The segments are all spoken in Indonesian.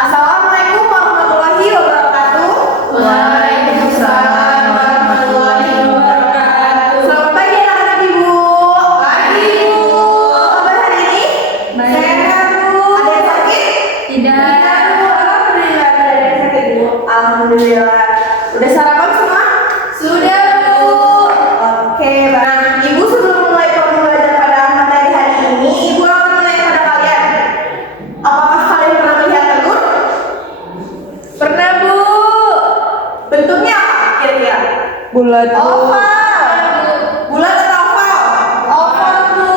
Assalamualaikum warahmatullahi wabarakatuh. Waalaikumsalam warahmatullahi wabarakatuh. Selamat pagi anak-anak Ibu. Pagi, Bu. Apa kabar hari ini? Baik. Sehat, Bu. Ada yang sakit? Tidak. Bu. Alhamdulillah tidak ada yang sakit, Bu. Alhamdulillah. Udah sarapan semua? Sudah, Bu. Oke, nah Ibu sebelum mulai pembelajaran pada materi hari ini, Ibu akan menanya pada kalian. Apakah kalian pernah melihat telur? Pernah, Bu. Bentuknya apa kira-kira? Bulat, Oval. Bulat atau oval? Oval, Bu.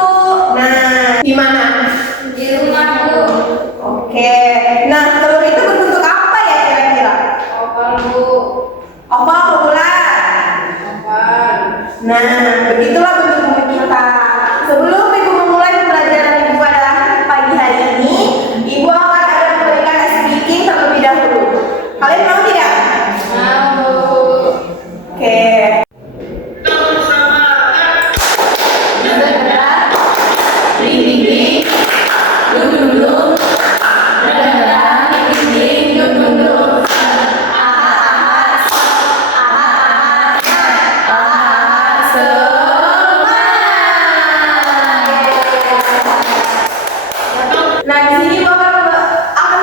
Nah, di mana? Di rumah, Bu. Oke. Nah, telur itu berbentuk apa ya kira-kira? Oval, Bu. Oval atau bulat? Oval. Nah, begitulah bentuk bumi kita. Sebelum Ibu memulai pembelajaran Ibu pada pagi hari ini, Ibu akan ada memberikan speaking terlebih dahulu. Kalian mau tidak? Mau, Bu. Oke. Nah, di sini Ibu akan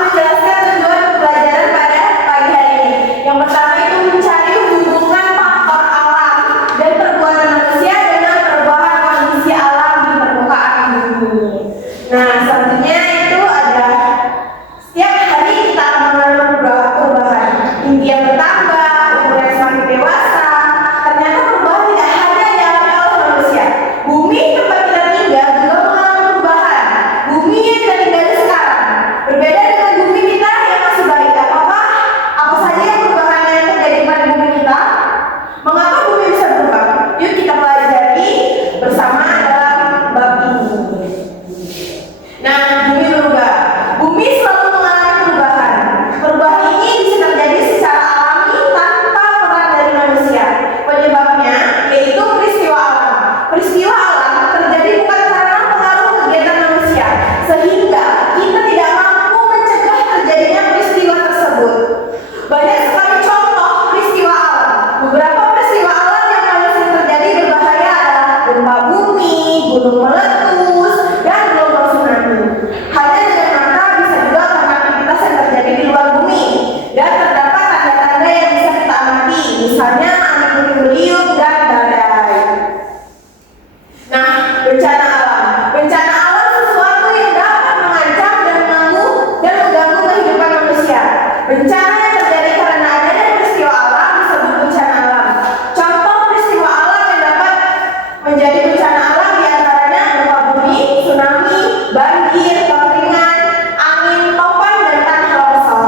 menjelaskan tujuan pembelajaran pada pagi hari ini. Yang pertama itu mencari hubungan faktor alam dan perbuatan manusia dengan perubahan kondisi alam di permukaan bumi. Nah, selanjutnya itu ada setiap hari kita akan mengalami perubahan. Impian bertambah, umur yang semakin dewasa. Ternyata perubahan tidak hanya dialami oleh manusia. Bumi tempat kita tinggal juga mengalami perubahan. Bumi yang kita tinggali sekarang berbeda dengan bumi kita yang masih baik. Apa saja yang perubahan yang terjadi pada bumi kita? Mengapa bumi bisa berubah? Yuk kita pelajari bersama dalam bab ini. Nah, bumi berubah. Bumi selalu mengalami perubahan. Perubahan ini bisa terjadi secara alami tanpa peran dari manusia. Penyebabnya yaitu peristiwa alam. Peristiwa alam terjadi bukan karena pengaruh kegiatan manusia, sehingga kita tidak mampu mencegah terjadinya peristiwa tersebut. Banyak sekali contoh peristiwa alam. Beberapa peristiwa alam yang paling sering terjadi berbahaya adalah gempa bumi, gunung meletus, dan gelombang tsunami. Hanya dengan mata bisa juga karena aktivitas yang terjadi di luar bumi. Dan terdapat tanda-tanda yang bisa kita amati, misalnya angin puting beliung dan badai. Nah, bencana alam. Bencana alam sesuatu yang dapat mengancam dan mengganggu kehidupan manusia. Bencana yang terjadi karena adanya peristiwa alam disebut bencana alam. Contoh peristiwa alam yang dapat menjadi bencana alam diantaranya gempa bumi, tsunami, banjir, kekeringan, angin topan, dan tanah longsor.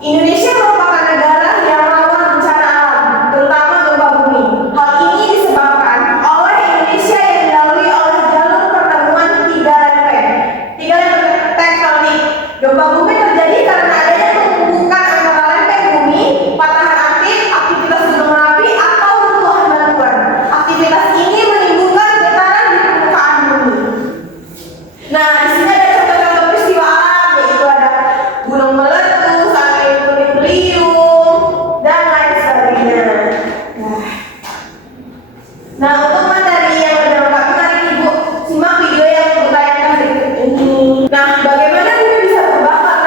Indonesia merupakan negara yang rawan bencana alam, terutama gempa bumi. Hal ini disebabkan oleh Indonesia yang dilalui oleh jalur pertemuan tiga lempeng tektonik. Gempa bumi terjadi karena adanya penumpukan antara lempeng bumi, patahan aktif, aktivitas gunung api, atau runtuhan batuan. Aktivitas ini menimbulkan getaran di permukaan bumi. Nah, di sini ada contoh-contoh peristiwa alam, yaitu ada gunung meletus, angin puting beliung, dan lain sebagainya. Nah, untuk materi yang lebih lengkap, mari Ibu simak video yang bertayangkan berikut ini. Nah, bagaimana bumi bisa berubah, Kak?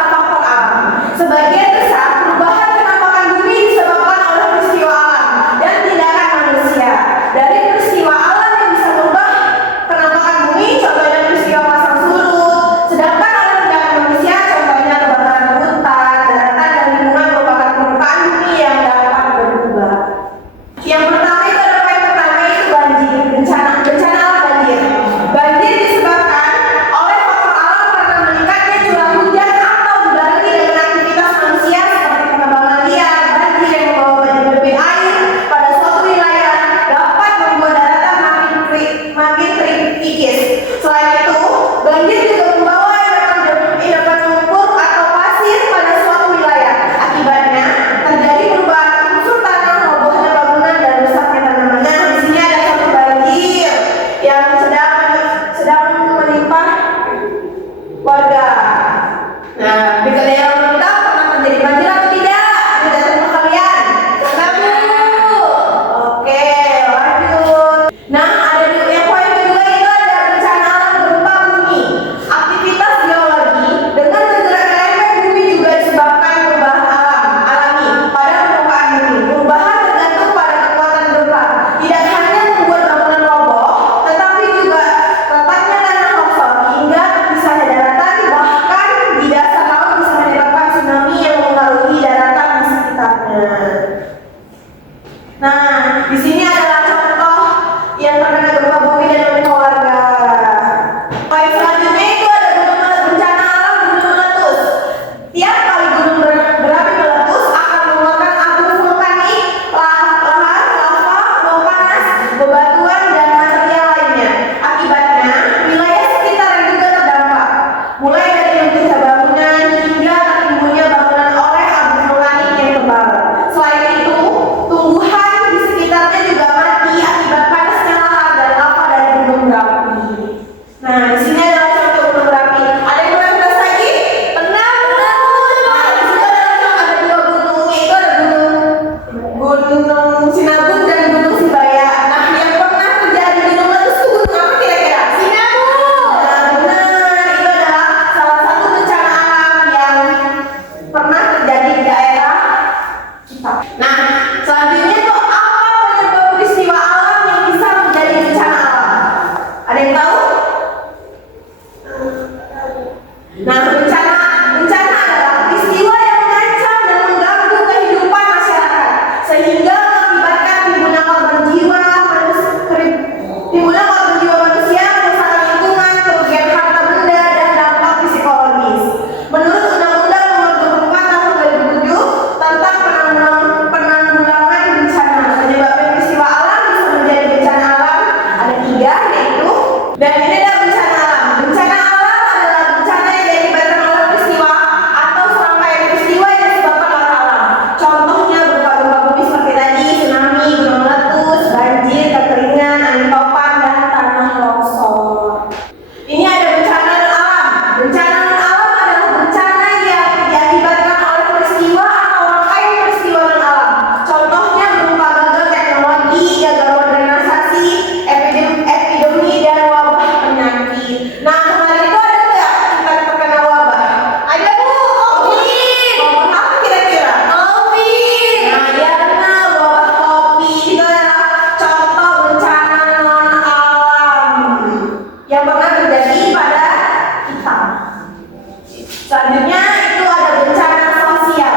Selanjutnya itu ada bencana sosial.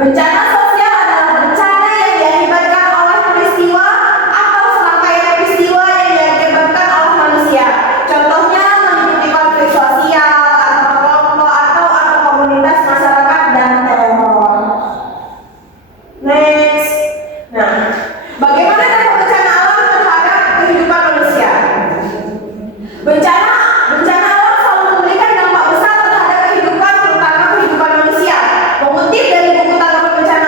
Bencana sosial adalah bencana yang diakibatkan oleh peristiwa atau serangkaian peristiwa yang diakibatkan oleh manusia. Contohnya meliputi konflik sosial atau kelompok atau komunitas masyarakat dan teror. Next. Nah, bagaimana dampak bencana alam terhadap kehidupan manusia? Bencana alam selalu memberikan dampak besar terhadap kehidupan, terutama kehidupan manusia. Mengutip dari buku Tanggapan Bencana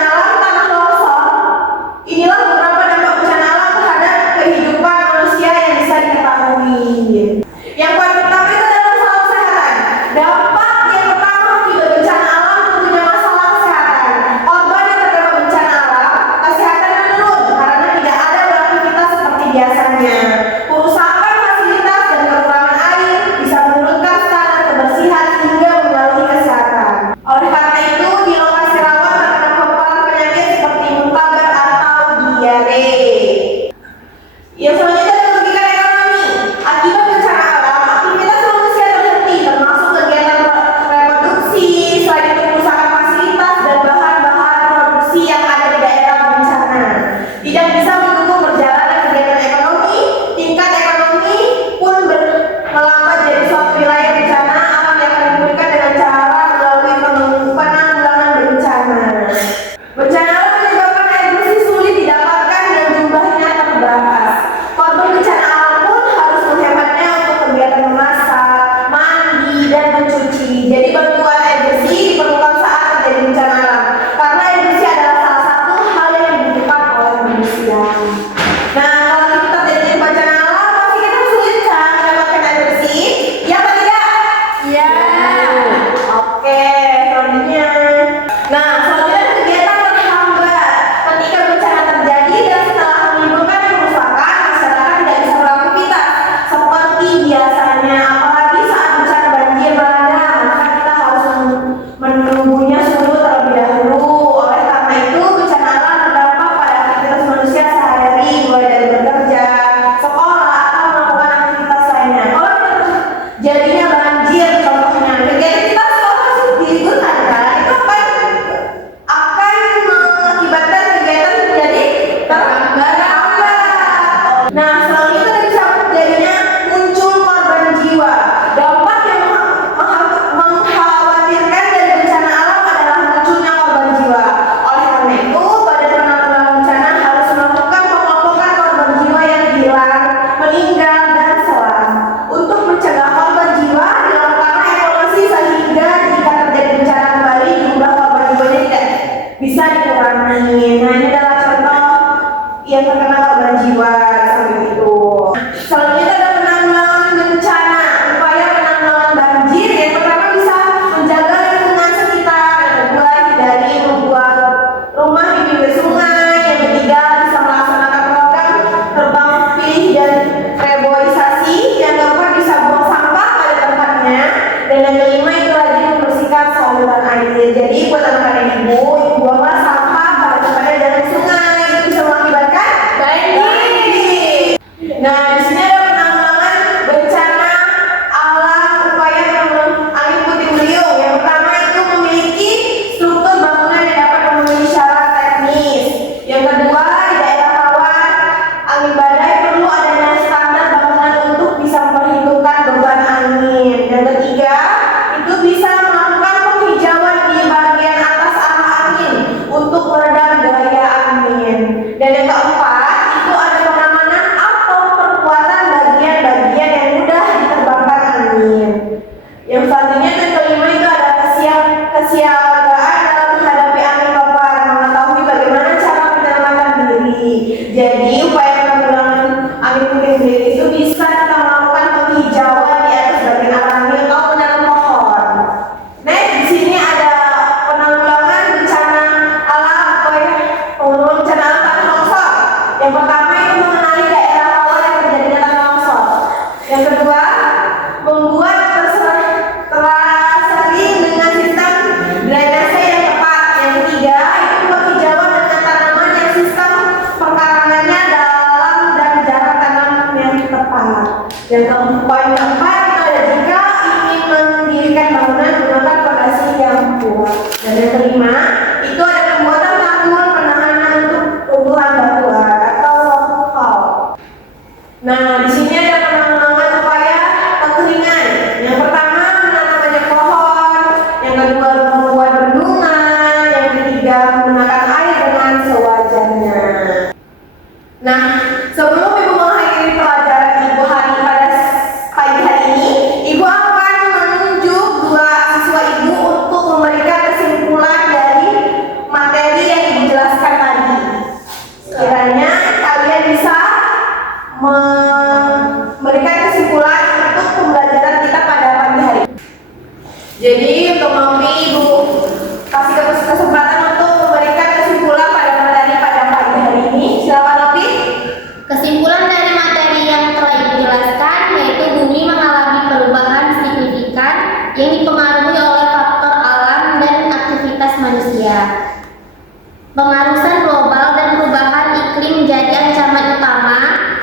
Pemanasan global dan perubahan iklim menjadi ancaman utama,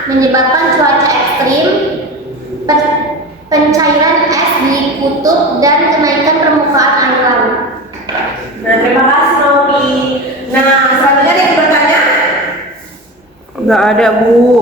menyebabkan cuaca ekstrim, pencairan es di kutub, dan kenaikan permukaan air laut. Nah, terima kasih Novi. Nah, selanjutnya ada yang bertanya? Nggak ada, Bu.